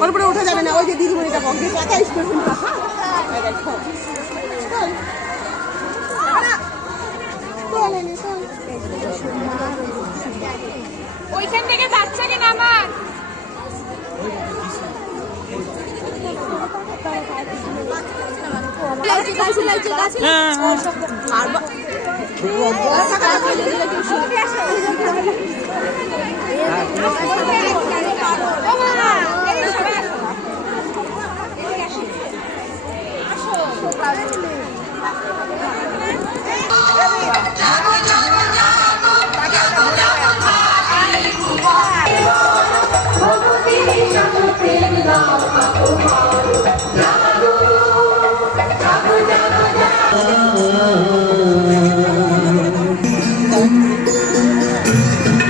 ওর উপরে উঠে যাবে না, ওই যে দিদিমণিটা বকে টাকা স্টেশন ওইখান থেকে বাচ্চাকে নামান।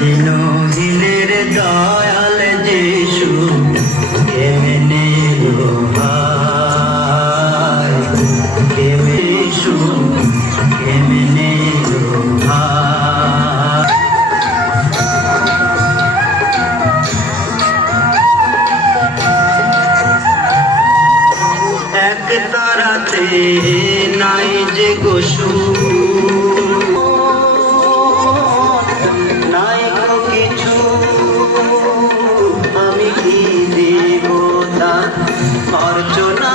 দিনহিলের দয়াল যিশু কেমনে লোহার কেমনে যিশু কেমনে লোহার এক তারাতে নাই যে গোসু নাই কিছু আমি কি দেবতা অর্চনা